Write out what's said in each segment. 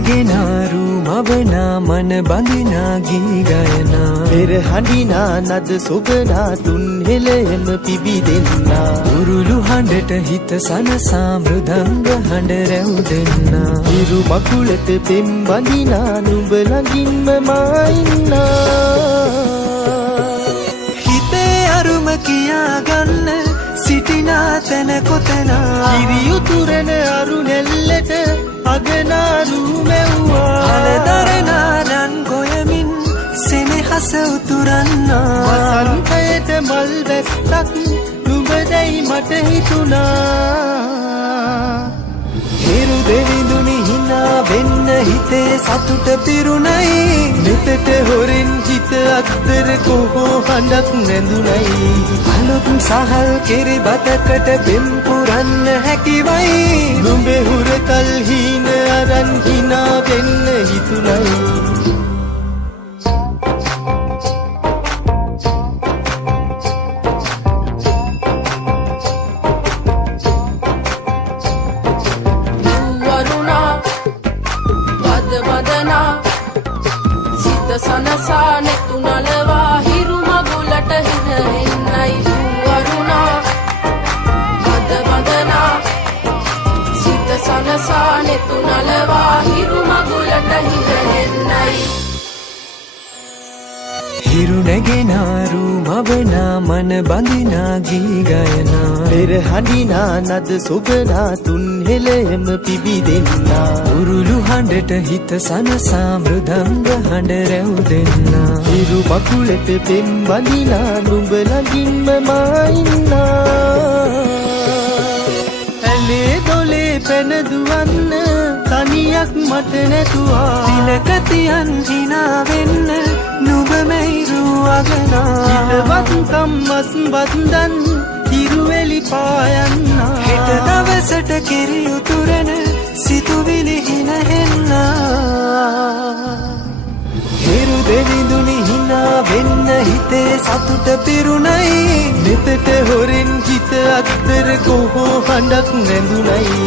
නැගෙනාරු මවනා මන බඳිනා ගී ගයනා පෙර හඬිනා නද සොබනා තුන් හෙළෙම පිබිදෙන්නා උරුළු හඬට හිත සනසා මෘදංග හඬ රැව් දෙන්නා ඉරු මකුලට පෙම් බඳිනා නුඹ ළඟින්ම මා ඉන්නා හිතේ අරුම කියාගන්න සිටිනා තැන කොතනා කිරියුතුරන අරු නෙල්ලට අගනාරු මැව්වා අලදරනාරන් ගොයමින් සෙනෙහස උතුරන්නා වසන්තයට මල් වැස්සක් නුඹදැයි මට හිතුණා හිරු දෙවිඳුනි හිනා වෙන්න හිතේ සතුට පිරුණයි නෙතට හොරෙන් හිත අත්තර කොහෝ හඬක් නැඳුනයි අලුත් සහල් කෙරි බතකට බෙම් පුරන්න හැකිවයි නුඹේ හුරතල් හීන අරන් හිනා වෙන්න හිතුණයි සනසා නෙතු නලවා හිරු මගුලට හින එන්නයි වරුණා බද බදනා සිත සනසා නෙතු නලවා හිරු මගුලට හින එන්නයි හිරු නැගෙනාරු මවනා මන බඳිනා ගී ගයනා පෙර හඬිනා නද සොබනා තුන් හෙළෙම පිබිදෙන්නා උරුළු හඬට හිත සනසා මෘදංග හඬ රැව් දෙන්නා ඉරු මකුලට පෙම් බඳිනා නුඹ ළඟින්ම මා ඉන්නා ඇලේ දොලේ පැන දුවන්න තනියක් මට නැතුවා තිලක තියන් හිනා වෙන්න නුඹ මෙයිරු අගනා ඉලවත් කම්මස් බන්දන් ඉරුවෙලි පායන්නා හෙට දවසට කිරි උතුරන සිතුවිලි හින හෙන්නා හිරු දෙවිඳුනි හිනා වෙන්න හිතේ සතුට පිරුණයි නෙතට හොරෙන් හිත අත්තර කොහෝ හඬක් නැඳුනයි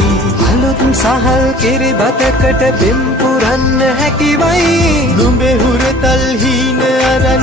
අලුත් සහල් කෙරි බතකට බෙම් පුරන්න හැකිවයි නුඹේ හුරතල් හීන අරන්